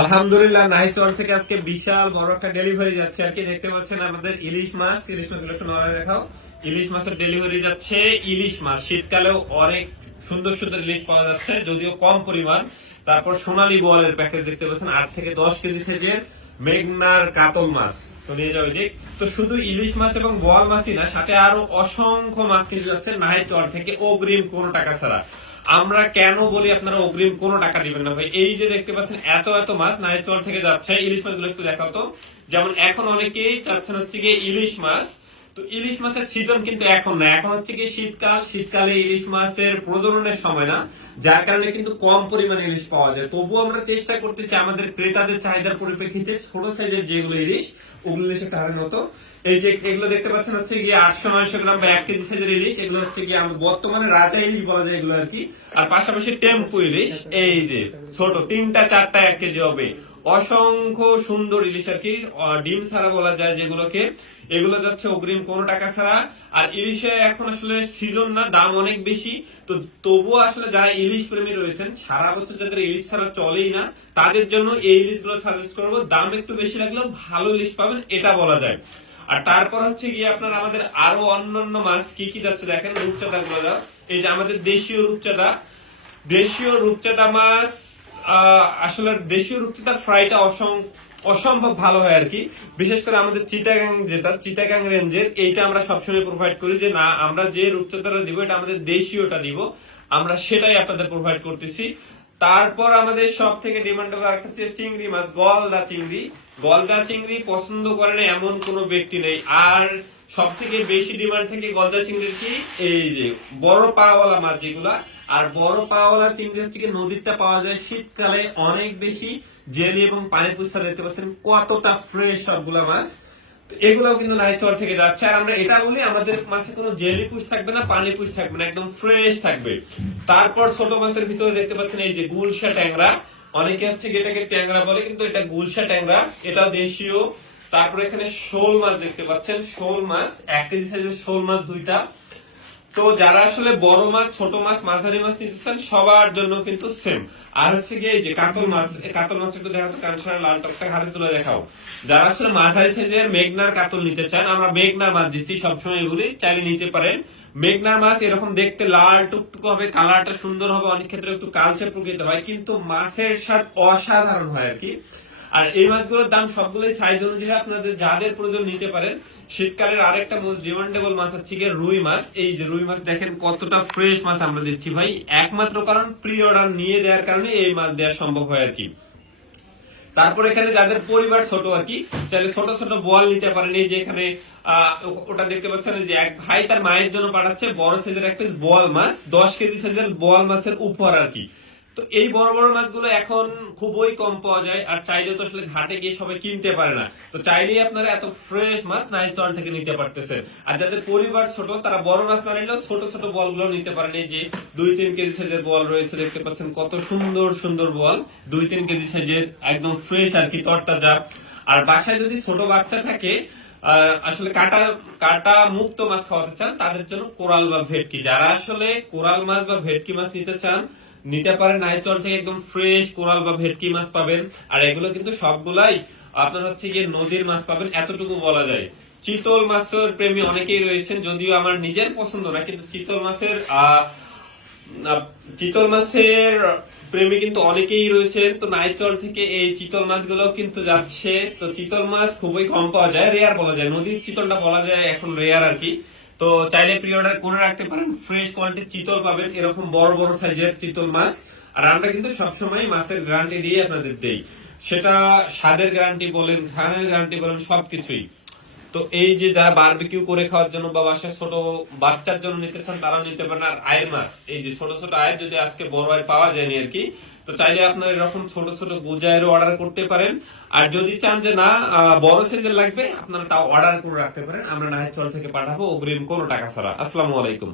আলহামদুলিল্লাহ নাহিচর থেকে আজকে বিশাল বড় একটা ডেলিভারি যাচ্ছে। আর কি দেখতে পাচ্ছেন আমাদের ইলিশ মাছ? ইলিশ মাছ একটু নড়ায় দেখাও। ইলিশ মাছের ডেলিভারি যাচ্ছে ইলিশ মাছ। শীতকালেও অনেক সুন্দর সুন্দর ইলিশ পাওয়া যাচ্ছে, যদিও কম পরিমাণ। তারপর সোনালী বোয়ালের প্যাকেজ দেখতে পাচ্ছেন, আট থেকে দশ কেজি সাইজের মেঘনার কাতল মাছ। তো নিয়ে যাও এদিক। তো শুধু ইলিশ মাছ এবং বোয়াল মাছই না, সাথে আরও অসংখ্য মাছ কিনে যাচ্ছে। নাহিচর থেকে অগ্রিম কোনো টাকা ছাড়া। আমরা কেন বলি আপনারা অগ্রিম কোনো টাকা দিবেন না ভাই? এই যে দেখতে পাচ্ছেন, এত এত মাছ নাইচল থেকে যাচ্ছে। ইলিশ মাছগুলো একটু দেখাতো যেমন এখন অনেকেই চাচ্ছেন হচ্ছে গিয়ে ইলিশ মাছ তো ইলিশ মাছের সিজন কিন্তু এখন না। এখন হচ্ছে কি শীতকাল। শীতকালে ইলিশ মাছের প্রজননের সময় না, যার কারণে কিন্তু কম পরিমাণে ইলিশ পাওয়া যায়। তবুও আমরা চেষ্টা করতেছি আমাদের ক্রেতাদের চাহিদার পরিপ্রেক্ষিতে ছোট সাইজের যেগুলো ইলিশ, ওগুলো ইলিশ একটা মতো। এই যে এগুলো দেখতে পাচ্ছেন হচ্ছে গিয়ে আটশো, নয়শো গ্রাম বা এক কেজি সাইজের ইলিশ। এগুলো হচ্ছে গিয়ে বর্তমানে রাজা ইলিশ বলা যায় এগুলো আর কি। আর পাশাপাশি টেম্পু ইলিশ। এই যে ছোট, তিনটা, চারটা এক কেজি হবে। অসংখ্য সুন্দর ইলিশ আর কি ডিম ছাড়া বলা যায় যেগুলোকে। এগুলো যাচ্ছে অগ্রিম কোনো টাকা ছাড়া। আর ইলিশের এখন আসলে সিজন না, দাম অনেক বেশি। তো তবুও আসলে যারা ইলিশ প্রেমী রয়েছেন, সারা বছর যাদের ইলিশ ছাড়া চলেই না, তাদের জন্য এই ইলিশগুলো সাজেস্ট করব। দাম একটু বেশি লাগলেও ভালো ইলিশ পাবেন, এটা বলা যায়। আর তারপর হচ্ছে গিয়ে আপনার আমাদের আরও অন্যান্য মাছ কি কি যাচ্ছে দেখেন রূপচাঁদা গুলো এই যে আমাদের দেশীয় রূপচাঁদা। দেশীয় রূপচাঁদা মাছ আসলে দেশীয় রূপচাঁদার ফ্রাইটা অসম- অসম্ভব ভালো হয় আর কি। বিশেষ করে আমাদের চিটাগাং যেটা চিটাগাং রেঞ্জের এইটা আমরা সবসময় প্রোভাইড করি যে না, আমরা যে রূপচাঁদাটা দিব, এটা আমাদের দেশীয়টা দিব, আমরা সেটাই আপনাদের প্রোভাইড করতেছি। তারপর আমাদের সব থেকে ডিমান্ড করা একটা হচ্ছে চিংড়ি মাছ, গলদা চিংড়ি। গলদা চিংড়ি পছন্দ করে না এমন কোনো ব্যক্তি নেই। আর সব থেকে বেশি ডিমান্ড থেকে গলদা চিংড়ির কি? এই যে বড় পাওয়ালা মাছ যেগুলা। আর বড় পাওয়ালা চিংড়ি হচ্ছে কি নদীতে পাওয়া যায় শীতকালে অনেক বেশি জেলি এবং পানি পুষা দেখতে পাচ্ছেন কতটা ফ্রেশ সবগুলা মাছ। এগুলোও কিন্তু নাইচর থেকে যাচ্ছে। আর আমরা এটা বলি, আমাদের মাছে কোনো জেলি পুষ থাকবে না, পানি পুষ থাকবে না, একদম ফ্রেশ থাকবে। তারপর ছোট মাছের ভিতরে দেখতে পাচ্ছেন এই যে গুলশা ট্যাংরা। অনেকে হচ্ছে এটাকে ট্যাংরা বলে, কিন্তু এটা গুলশা ট্যাংরা। এটা দেশীয় তারপর এখানে শোল মাছ দেখতে পাচ্ছেন। শোল মাছ, এক কেজি সাইজের শোল মাছ দুইটা। তো যারা আসলে বড় মাছ, ছোট মাছ, মাঝারি মাছ নিতে চান, সবার জন্য কিন্তু সেম আর হচ্ছে গিয়ে যে কাতল মাছ কাতল মাছ একটু দেখাও তো কানসার লাল টকটা হাতে তুলে দেখাও। যারা আসলে মাঝারি সাইজের মেঘনার কাতল নিতে চান, আমরা মেঘনার মাছ দিচ্ছি, সবসময় এগুলি চাইলে নিতে পারেন। মেঘনার মাছ এরকম দেখতে লাল, টুকটুকু হবে, কালারটা সুন্দর হবে, অনেক ক্ষেত্রে একটু কালচে প্রকৃত হয়, কিন্তু মাছের স্বাদ অসাধারণ হয় আর কি। আর এই মাছগুলোর দাম সবগুলোই সাইজ অনুযায়ী আপনাদের যাদের প্রয়োজন নিতে পারেন, শীতকালের আরেকটা মোস্ট ডিমান্ডেবল মাছ হচ্ছে গিয়ে রুই মাছ। এই যে রুই মাছ দেখেন কতটা ফ্রেশ মাছ আমরা দিচ্ছি ভাই। একমাত্র কারণ প্রি অর্ডার নিয়ে দেওয়ার কারণে এই মাছ দেওয়া সম্ভব হয় আর কি। তারপর এখানে যাদের পরিবার ছোট আর কি, তাহলে ছোট ছোট বল নিতে পারেন। এই যে এখানে ওটা দেখতে পাচ্ছেন যে এক ভাই তার মায়ের জন্য পাঠাচ্ছে, বড় সাইজের একটা বল মাছ, দশ কেজি সাইজের বল মাছের উপর আর কি। তো এই বড় বড় মাছগুলো এখন খুবই কম পাওয়া যায়, আর চাইলে তো আসলে ঘাটে গিয়ে সবাই কিনতে পারে না। তো চাইলেই আপনারা এত ফ্রেশ মাছ নাইচল থেকে নিতে পারতেছেন। আর যাদের পরিবার ছোট, তারা বড় মাছ না নিলেও ছোট ছোট বলগুলো নিতে পারেন। এই যে দুই তিন কেজি সাইজের বল রয়েছে, দেখতে পাচ্ছেন কত সুন্দর সুন্দর বল। দুই তিন কেজি সাইজের একদম ফ্রেশ আর কি তরটা তরতাজা। আর বাসায় যদি ছোট বাচ্চা থাকে আসলে কাটা কাটা মুক্ত মাছ খাওয়াতে চান, তাদের জন্য কোরাল বা ভেটকি। যারা আসলে কোরাল মাছ বা ভেটকি মাছ নিতে চান নিতে পারেন নাইচল থেকে একদম ফ্রেশ কোরাল বা ভেটকি মাছ পাবেন। আর এগুলো কিন্তু সবগুলাই আপনার হচ্ছে গিয়ে নদীর মাছ পাবেন, এতটুকু বলা যায়। চিতল মাছের প্রেমী অনেকেই রয়েছেন, যদিও আমার নিজের পছন্দ না, কিন্তু চিতল মাছের চিতল মাছের প্রেমী কিন্তু অনেকেই রয়েছে তো নাইচল থেকে এই চিতল মাছগুলো কিন্তু যাচ্ছে। তো চিতল মাছ খুবই কম পাওয়া যায় রেয়ার বলা যায়। নদীর চিতলটা বলা যায় এখন রেয়ার আর কি। তো চাইলে প্রি অর্ডার করে রাখতে পারেন। ফ্রেশ কোয়ালিটির চিতল পাবেন, এরকম বড় বড় সাইজের চিতল মাছ। আর আমরা কিন্তু সবসময় মাছের গ্যারান্টি দিয়ে আপনাদের দেই। সেটা স্বাদের গ্যারান্টি বলেন খানের গ্যারান্টি বলেন, সবকিছুই। তো এই যে যারা বারবিকিউ করে খাওয়ার জন্য বা বাসায় ছোট বাচ্চার জন্য নিতে চান, তারাও নিতে পারেন। আর আয়ের মাছ, এই যে ছোট ছোট আয়ের যদি আজকে বড় আয় পাওয়া যায়নি আর কি তো চাইলে আপনার এরকম ছোট ছোট গোজায়েরও অর্ডার করতে পারেন। আর যদি চান যে না বড় সাইজের লাগবে, আপনারা তাও অর্ডার করে রাখতে পারেন। আমরা নাহের চল থেকে পাঠাবো অগ্রিম কোনো টাকা ছাড়া। আসসালামু আলাইকুম।